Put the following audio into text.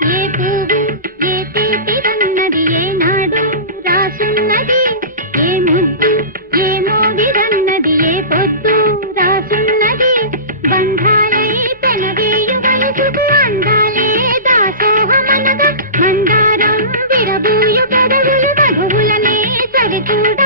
ఏ పువ్వు ఏ తీపిదన్నది ఏనాడు రాసున్నది, ఏ ముద్దు ఏ మోగిదన్నది ఏ పొద్దు రాసున్నది. బంధాలై పెనవేయు వయసుకు అందాలే దాసోహమనగా, మందారం విరబూయు పెదవులు మధువులనే సరిచూడ